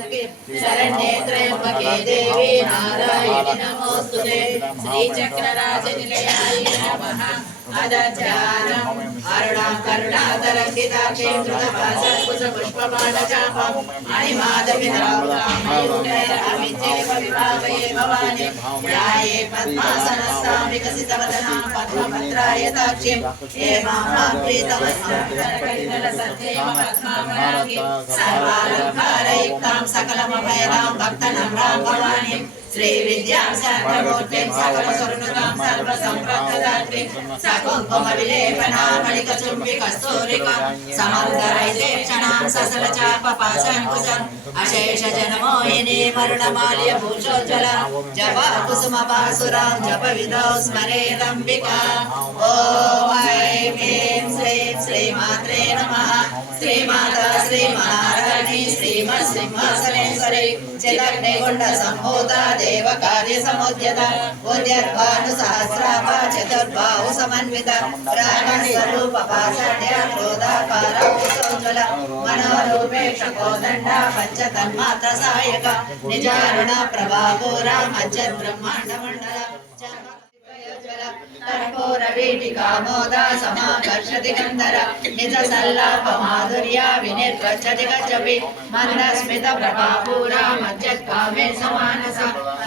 शरण्ये त्र्यम्बके देवी नारायणि नमोस्तुते श्रीचक्रराजनिलयाय नमः अदध्यानम् अरुणां करुणातरङ्गिताक्षीं धृतपाशकुशपुष्पमालचापम् अणिमादपितामयूखैरहमित्येव विभावये भवानि ध्याये पद्मासनस्तां विकसितवदनां पद्मपत्रायताक्षीं हेमां प्रीतमस्तां सर्वालङ्कारयुक्तां सकलमभयदां भक्तनम्रां भवानीं श्रीविद्यां सर्वमूर्तिं सकलस्वर्णुतां सर्वसम्पत्प्रदात्रीं सकुङ्कुमविलेपनामणिकचुम्बिकस्तूरिकां समन्तरैसेक्षणां ससलचापपाशाङ्कुशम् अशेषजनमोहिनी वरुणमाल्यभूषोज्ज्वला जपकुसुमपासुरां जपविदौ स्मरेदम्बिका ॐ ऐं ह्रीं श्रीं श्रीमात्रे नमः श्रीमाता श्रीमहाराणी श्रीमत्सिंहासनेश्वरी चिदग्निकुण्ड सम्भूता देवकार्यसमुद्यता उद्यर्भानुसहस्राभा चतुर्बाहु समन्विता प्राणस्वरूपपाषाढ्या क्रोधापारा कुसोज्ज्वला मनोरूपेक्ष कोदण्डा पञ्चतन्मात्रसायका निजारुण प्रभापूरा मज्जद्ब्रह्माण्डमण्डला कर्पूरवीटिका मोदा समाकर्षति गन्धर निज सल्लाप माधुर्या विनिर्गच्छति गच्छपि मन्दस्मित प्रभापूरा मज्जत्कामे समानस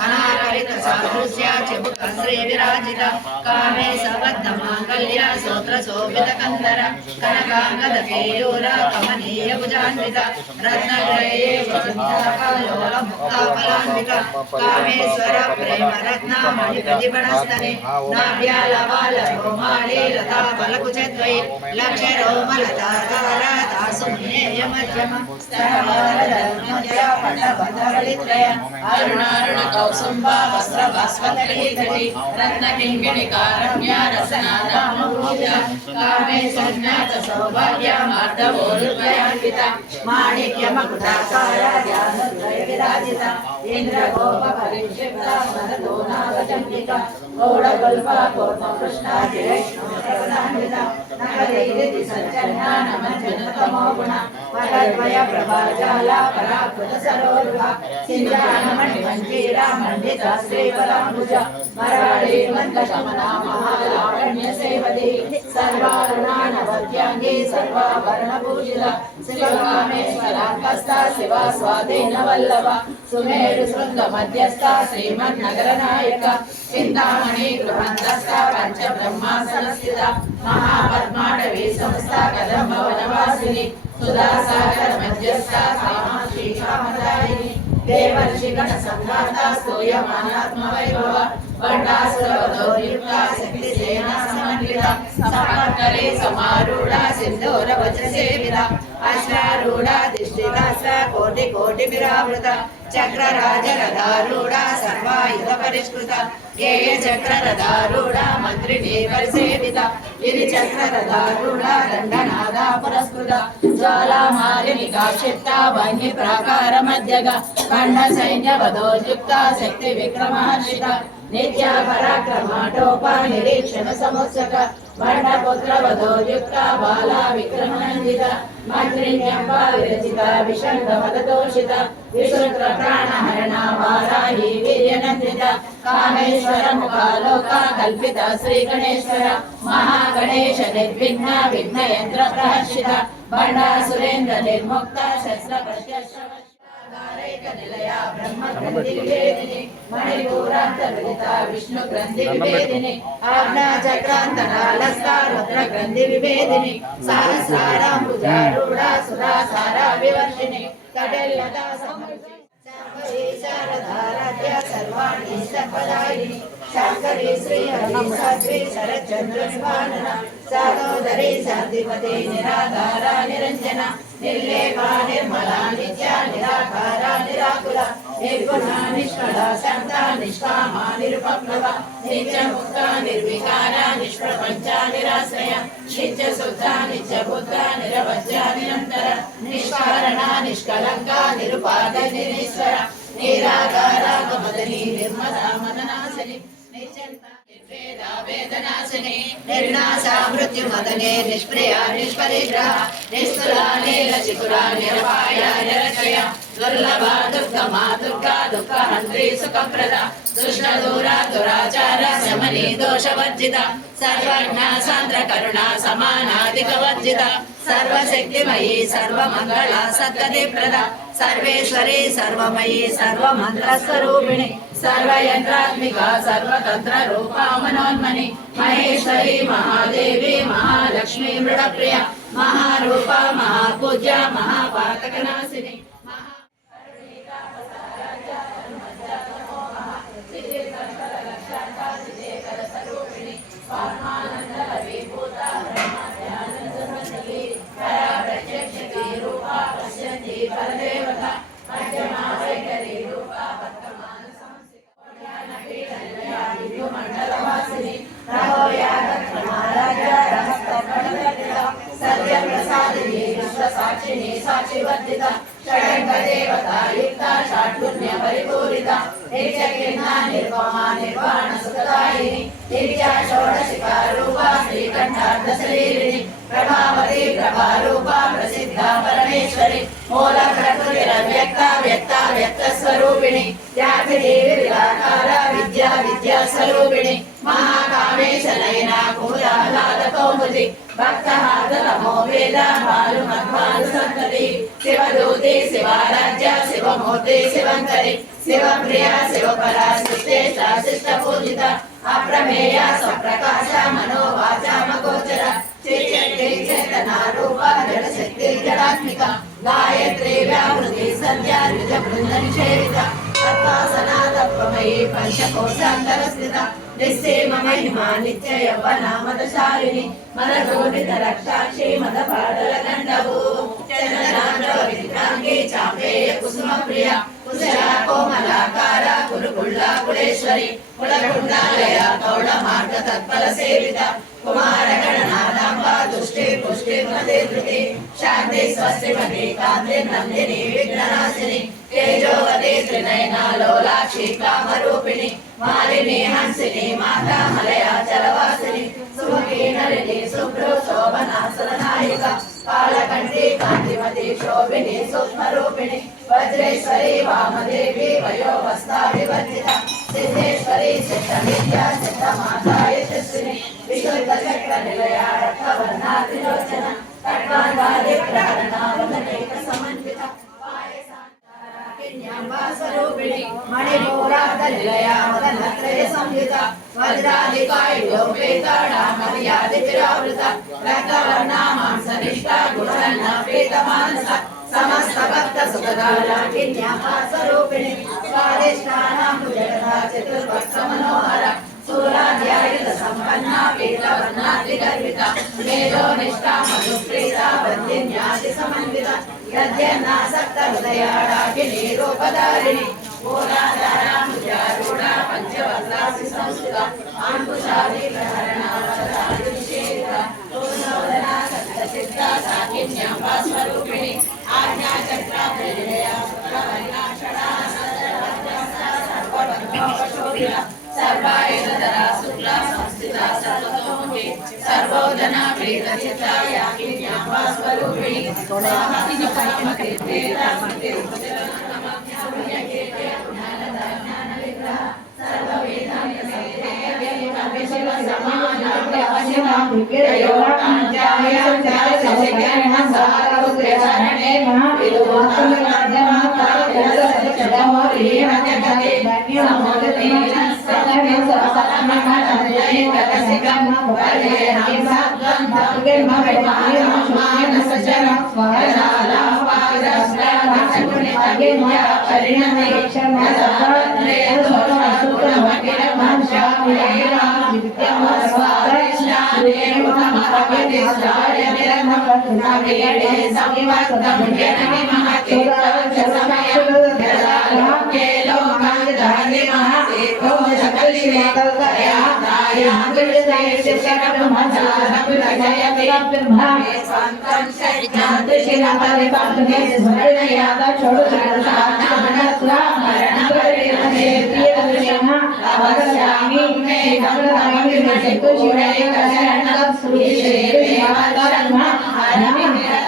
अनाकरित सादृश्या चिबुकश्री विराजिता कामे सबद्ध माङ्गल्या सोत्र शोभित कन्धर कनकाङ्गद केयूर कमनीय भुजान्विता रत्नग्रये वसुन्धरकालोल मुक्ताफलान्विता कामेश्वर प्रेम रत्नामणि प्रतिपणस्तने नाभ्यालवाल रोमाळे लता फलकुचद्वये लक्ष्य रोमलताकारा दासुन्येय मध्यम स्तनवारधर्मज्या पट्टबद्धवलित्रय अरुणारुण कौसुम्बा वस्त्र भास्वतलीतटी रत्नकिङ्किणिकारम्या रसनानामभूजा कामे सज्ञात सौभाग्या मार्दवोरुद्वयान्विता माणिक्यमकुटाकारा ध्यानद्वय विराजिता इन्द्रगोपपरिक्षिप्ता मददोनागचण्डिका गौडगल्पा पूर्णकृष्णा जयष्णुप्रदान्विता नगरैरिति सञ्चन्ना नमज्जनतमो गुणा वरद्वय प्रभाजाला पराकृत सरोरुहा सिञ्जानमणिमञ्जीरा मण्डिता श्रीवराम्बुजा मराळी मन्दशमना महालावण्य सेवदी सर्वारुणानवद्यांगी सर्वाभरणपूजिता शिवकामेश्वराङ्कस्था शिवा स्वाधीनवल्लभा सुमेरु शृङ्गमध्यस्था श्रीमन्नगरनायका चिन्तामणि गृहन्तस्था पञ्चब्रह्मासनस्थिता महापद्माटवी संस्था कदम्बवनवासिनी सुधासागर मध्यस्था कामाक्षीकामदायिनी देवर्षिगण संघाता स्तूयमानात्मवैभव बण्डासुरवधोर्युक्ता शक्तिसेना समन्विता समाकरे समारूढा सिन्धूरवज्रसेविता अश्रारूढा दिष्टिदास्रा कोटिकोटिभिरावृता चक्रराजरथारूढा सर्वायुधपरिष्कृता गेय चक्ररथारूढा मन्त्रिणी परिसेविता गिरिचक्ररथारूढा दण्डनादा पुरस्कृता ज्वालामालिनिका क्षिप्ता वह्निप्राकारमध्यगा खण्डसैन्यवधोर्युक्ता शक्तिविक्रमहर्षिता नित्या पराक्रमाटोपा निरीक्षण समुत्सक वर्णपुत्रवधोर्युक्ता बाला विक्रमनन्दिता मन्त्रिण्यम्बा विरचिता विषङ्गमदतोषिता विश्रुत्रप्राणहरणा वाराही वीर्यनन्दिता कामेश्वरमुखालोका कल्पिता श्रीगणेश्वर महागणेश निर्विघ्न विघ्नयन्त्रप्रहर्षिता बण्डासुरेन्द्र निर्मुक्ता शस्त्रप्रत्यश्रव निलया ब्रह्मग्रन्थिविभेदिनी मणिपूरान्तर्विदिता विष्णुग्रन्थिविभेदिनी आज्ञाचक्रान्तरालस्था रुद्रग्रन्थिविभेदिनी सहस्राराम्बुजारूढा सुरासारा विवर्षिणी कटिल्लता सर्वैशारदाराध्या सर्वाणि सर्वदायिनी शाङ्करी श्रीहरि साध्वी शरच्चन्द्रनिभानना सादोदरी शान्तिपते निराधारा निरञ्जना निर्लेपा निर्मला नित्या निराकारा निराकुला निर्गुणा निष्कला शान्ता निष्कामा निरुपप्लवा नित्यमुक्ता निर्विकारा निष्प्रपञ्चा निराश्रया नित्यशुद्धा नित्यबुद्धा निरवज्या निरन्तरा निष्कारणा निष्कलङ्का निरुपाद निरीश्वरा निराकारा कमदनी निर्मला मननाशनी वेदनाशने निर्नाशा मृत्युमदने निष्प्रिया निष्परिग्रहा निस्तुला नील नीलचितुरा निरपाय निरचय दुर्लभा दुर्गमा दुर्गा दुःखहन्त्री सुखप्रदा दुष्टदूरा दुराचार शमनी दोषवर्जिता सर्वज्ञा सान्द्र करुणा समानाधिकवर्जिता सर्वशक्तिमयी सर्वमङ्गला सद्गतिप्रदा सर्वेश्वरी सर्वमयी सर्वमन्त्रस्वरूपिणी सर्वयन्त्रात्मिका सर्वतन्त्र रूपा मनोन्मणि महेश्वरी महादेवी महालक्ष्मी मृडप्रिया महारूपा महापूज्या महापातकनाशिनी साक्षिणी साक्षिवर्जिता षडङ्गदेवता युक्ता षाट्पुण्य परिपूरिता नित्यकिन्ना निर्वमा निर्वाण सुखदायिनी दिव्या षोडशिका रूपा श्रीकण्ठार्धशरीरिणी प्रभावती प्रभारूपा प्रसिद्धा परमेश्वरी मूल प्रकृतिरव्यक्ता व्यक्ता व्यक्तस्वरूपिणी व्यापिनी विराकार विद्या विद्यास्वरूपिणी महाकामेश नयना कुमुदाह्लादकौमुदी भक्तहार्दतमो वेद भालुमध्वालु सन्तति शिवदूते शिवाराध्य शिवमूर्ति शिवङ्करि शिवप्रिया शिवपरा शिष्टेष्टा शिष्टपूजिता अप्रमेया स्वप्रकाश मनोवाचा मगोचरा चैतन्ये चेतना रूपा जडशक्ति जडात्मिका गायत्री व्याहृति सद्या निजबृन्दनिषेविता तत्त्वासना तत्त्वमयी पंचकोशान्तरस्थिता निस्सीम महिमा नित्य यौवना मदशालिनी मदजोडित रक्षाक्षी मदपाटलगण्डभू चन्द्रनान्द्रविक्राङ्गी चापेय कुसुमप्रिया कुशला कोमलाकारा कुरुकुल्ला कुलेश्वरी कुलकुण्डालया कौलमार्ग तत्फलसेविता कुमारगणनादाम्बा तुष्टि पुष्टि मते धृति शान्ति स्वस्तिमती कान्ति नन्दिनी विघ्ननाशिनी तेजोवती त्रिनयना लोलाक्षी कामरूपिणी मालिनी हंसिनी माता मलया चलवासिनी सुमुखी नलिनी शुभ्रो शोभना सदनायिका कालकण्ठी कान्तिमती शोभिनी सूक्ष्मरूपिणी वज्रेश्वरी वामदेवी वयोवस्था विवर्जिता सिद्धेश्वरी सिद्धविद्या सिद्धमाता यशस्विनी विशुद्धचक्रनिलया रक्तवर्णा त्रिलोचना खड्गान्धादिप्रहरणा वदनेक समन्विता स्वरूपिणी मणिपूराधनिलया वदनत्रय संयुता वज्रादिकायुपेता मर्यादिविरावृता रक्तवर्णा मांसनिष्ठा गुणरत्न पीतमानसा समस्त भक्त सुखदाकिन्याः स्वरूपिणी स्वादिष्टानां भुजगता चतुर्भक्त मनोहरा सूराध्यायुध संपन्ना पीतवर्णादिगर्विता मेधोनिष्ठा मधुप्रीता वन्दिन्यादि समन्विता गद्यनासक्त हृदयाडाकिनी रूपधारिणी मूलाधारा मुजारूढा पंचवक्त्रासि संस्कृता अंकुशादि प्रहरणा वरदादि निषेविता पूर्णोदना सप्तचित्ता साकिन्याम्बा स्वरूपिणी आज्ञाचक्राद्रिनिलया शुक्रवर्णा षडानन्दवर्णस्था सर्ववर्णोपशोभिता सर्वायुधरा शुक्ला संस्थिता सर्वतोमुखी सर्वोदना प्रीतचित्ता याकिन्याम्बा स्वरूपिणी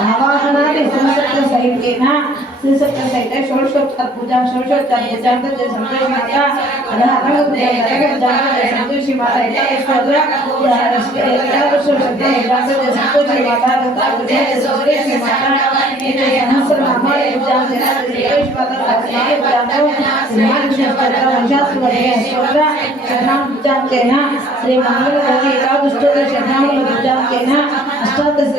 आवाहनादि श्रीसप्त सहितेन श्रीसप्त सहित षोडशोत्तर पूजा षोडशोत्तर पूजा जय संतोषी माता अधहरण पूजा जय संतोषी माता एकादश श्रद्धा जय संतोषी माता जय संतोषी माता सहस्र नाम पूजा जय संतोषी माता श्री मंगल गौरी एकादशोत्तर शतनाम पूजा अष्टादश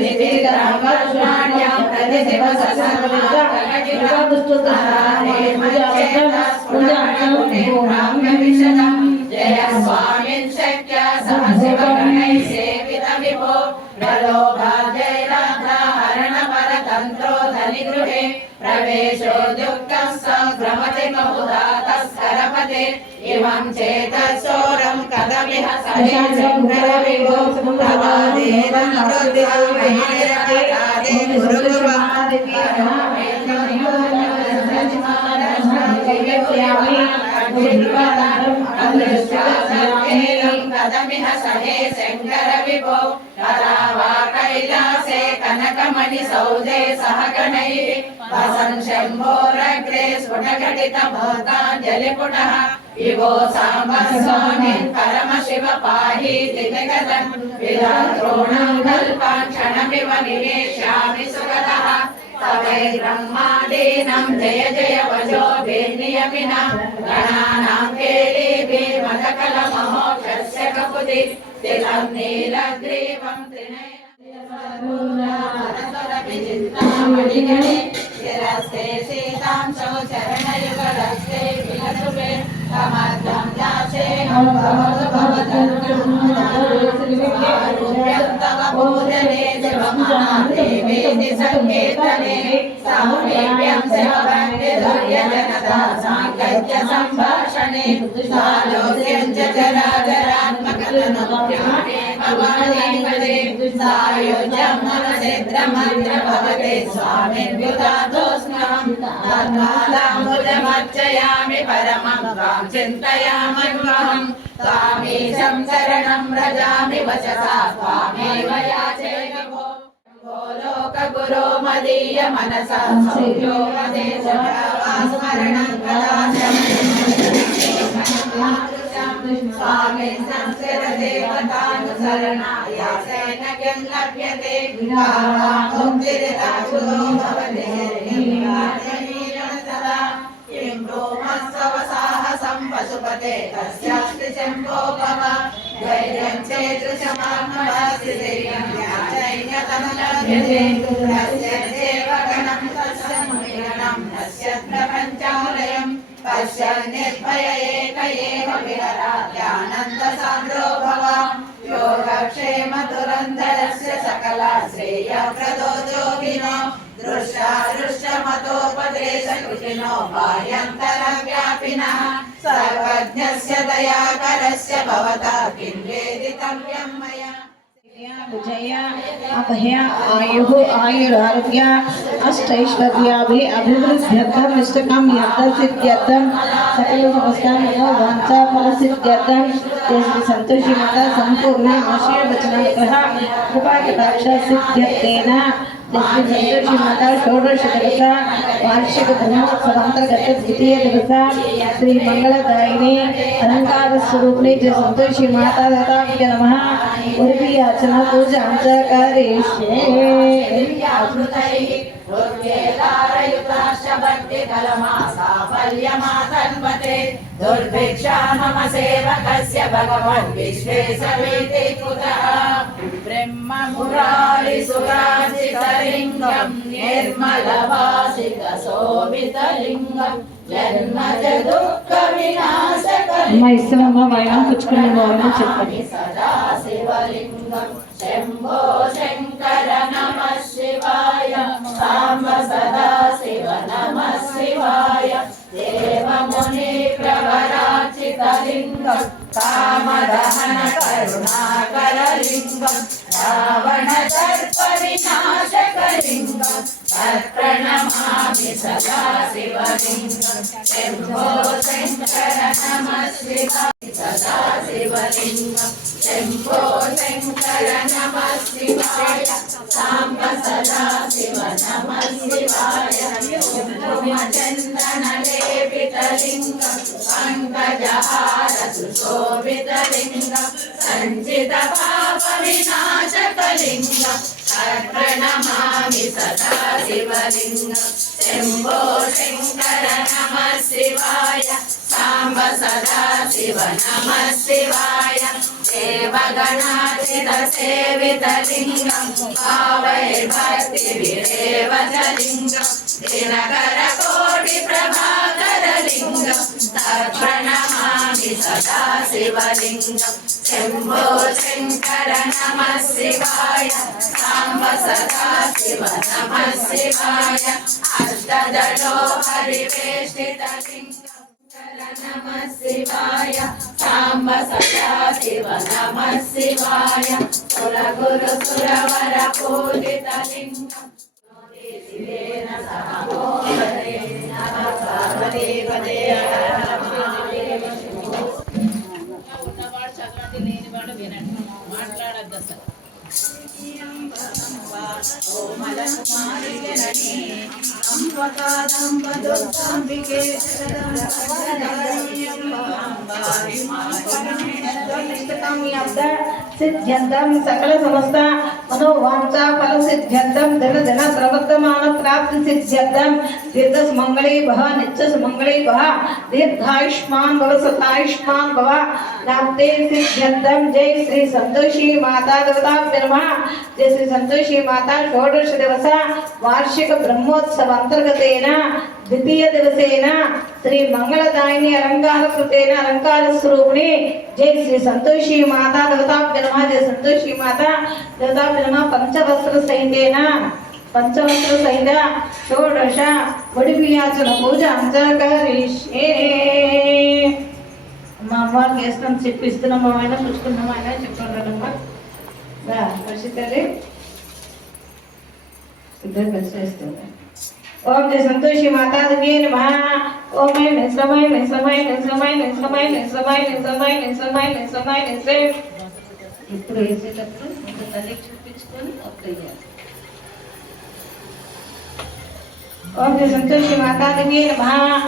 जय स्वामी शक्य सहस्रवर्णैः सेवित विभो प्रलोभाजैराधाहरण परतन्त्रो धनिगृहे प्रवेशो दुःखं संभ्रमति बहुधा तस्करपते इमं चेतसोरं कदमिह सहे शङ्कर विभो तवादेनं हृदयामहिरकादे कदमिह सहे शङ्कर विभो तदा वा कैलासे कनकमणि सौधे सहगणैः वसन् शम्भोरग्रे स्फुटघटितभूताञ्जलिपुटः विभो साम्बः स्वामिन् परमशिव पाहि दिगगदन् विधातॄणां कल्पान् क्षणमिव निवेश्यामि सुगतः तवै ब्रह्मादीनं जय जय वजो भिर्नियमिनां गणानां केलीभिः मदकलमहोक्षस्य कपुदि तिलं नीलग्रीवं त्रिनयनविचिन्तामणिगणे शिरस्ते सीतां चरणयुगलस्ते विलसुभे कमर्दं दासेऽहं भवतु तव पूजने शिवमहादेवेति सङ्कीर्तने सामीप्यं शिवभक्तिदुर्यजनता साङ्गत्य सम्भाषणे सालोक्यं च चराचरात्मकतनुप्यामे भवानीपदे सायुज्यं मनसिद्रमत्र भवते स्वामिन्युतातोऽस्म्यहं तन्मादाम्बुजमर्चयामि परमं त्वां चिन्तयामन्वहं त्वामीशं शरणं व्रजामि वचसा त्वामेव याचे विभो लोकगुरो मदीय मनसा सौख्यो स्मरणं स्वामी संस्कृतदेवतानुसरणायासेन किं लभ्यते मुक्तिर्दासुरो भवते सदा किं ब्रूमस्तव साहसं पशुपते तस्यास्ति शम्भोभव धैर्यं चेतुषमात्मवासि धैर्यं याचैन्यतं लभ्यते तस्य देवगणं तस्य मुनिगणं तस्य प्रपञ्चालयं पश्यन् निर्भय एक एव विहरात्यानन्दसान्द्रो भव योगक्षेम दुरन्धरस्य सकला श्रेयप्रदो योगिनो दृष्टादृश्यमतोपदेशकृतिनो बाह्यन्तरव्यापिनः सर्वज्ञस्य दयाकरस्य भवता किं वेदितव्यं मया विजय अपह्य आयुः आयुरारोग्य अष्टैश्वर्याभि अभिवृद्ध्यर्थम इष्टकाम यद्धसिद्ध्यर्थम सकल समस्तामनो वांछा फलसिद्ध्यर्थम श्री संतोषी माता संपूर्ण आशीर्वचनानुग्रह कृपा कटाक्ष सिद्ध्यर्थेन श्री संतोषी माता षोडश दिवस वार्षिक ब्रह्मोत्सवांतर्गत द्वितीय दिवस श्री मंगलदायिनी अलंकार स्वरूपिणी श्री संतोषी माता दाताभ्य नमः उर्वी याचना पूजा करिष्ये दुर्भिक्षा मम सेवकस्य भगवान् विश्वेशवेति कुतः ब्रह्म मुरारिसुरार्चितलिङ्गं निर्मलवासिकशोभितलिङ्गं जन्मज दुःखविनाशकलिङ्गं మైసమ్మ వైనం పుచ్చుకునే వారని చెప్పండి सदा शिवलिङ्गं शम्भो शङ्कर नमः शिवाय साम्ब सदा शिव नमः शिवाय देवमुनि प्रवराचितलिङ्गं कामदहन करुणाकरलिङ्गं रावणदर्पविनाशकलिङ्गं तत्प्रणमामि सदा शिवलिङ्गं शम्भो शङ्कर नमः शिवाय सदा शिवलिङ्गं शम्भो शङ्कर नमः शिवाय साम्ब सदा शिव नमः चन्दनलेपितलिङ्गं पङ्कजहारसुशोभितलिङ्गं सञ्चितपापविनाशकलिङ्गं तत्प्रणमामि सदा शिवलिङ्गं शम्भो शङ्कर नमः शिवाय साम्ब सदा शिव नमः शिवाय देवगणार्चितसेवितलिङ्गं भावैर्भक्तिभिरेवतलिङ्गं दिनकरकोटिप्रभाकरलिङ्गं तत्प्रणमामि सदा शिवलिङ्गं शम्भो शङ्कर नमः शिवाय साम्ब सदा शिव नमः शिवाय अष्टदलो परिवेष्टितलिङ्गं नमः शिवाय साम्ब सदा शिव नमः शिवाय सुरगुरु सुरवर पूजितलिङ्गं शिवेन सह मोदयेन पार्वती पदे ఉన్నవాడు చదవండి లేనివాడు వినండి మాట్లాడద్దు అసలు सिद्ध्यंतम सकल समस्त मनोवांचा फल सिद्ध्यंतम धन धन प्रवर्तमान प्राप्ति सिद्ध्यंतम दीर्घ मंगली भव नित्य मंगली भव दीर्घायुष्मान भव सतायुष्मान भव प्राप्ते सिद्ध्यंतम जय श्री संतोषी माता देवता नमः जय श्री संतोषी माता षोडश दिवस वार्षिक ब्रह्मोत्सव अंतर्गतेन द्वितीय दिवसेन श्री मंगलदायिनी अलंकार कृतेन अलंकार स्वरूपिणी जय श्री संतोषी माता देवता नमः जय संतोषी माता देवता नमः पंचवस्त्र सहितेन पंचवस्त्र सहित षोडश वडिबियाचन पूजा अंतर्करिष्ये మా అమ్మవారికి వేస్తాం చెప్పిస్తున్నాం ఆయన పుచ్చుకున్నాం ఆయన చెప్పుకుంటాడమ్మా పరిస్థితి ఇద్దరు కలిసి వేస్తుంది ఓం జయ సంతోషి మాతాదేవి నమః ఓం ఐం నిస్రమై నిస్రమై నిస్రమై నిస్రమై నిస్రమై నిస్రమై నిస్రమై నిస్రమై నిస్రే ఇప్పుడు వేసేటప్పుడు ముందు తల్లికి చూపించుకొని ఒక్కయ్యాలి ఓం జయ సంతోషి మాతాదేవి నమః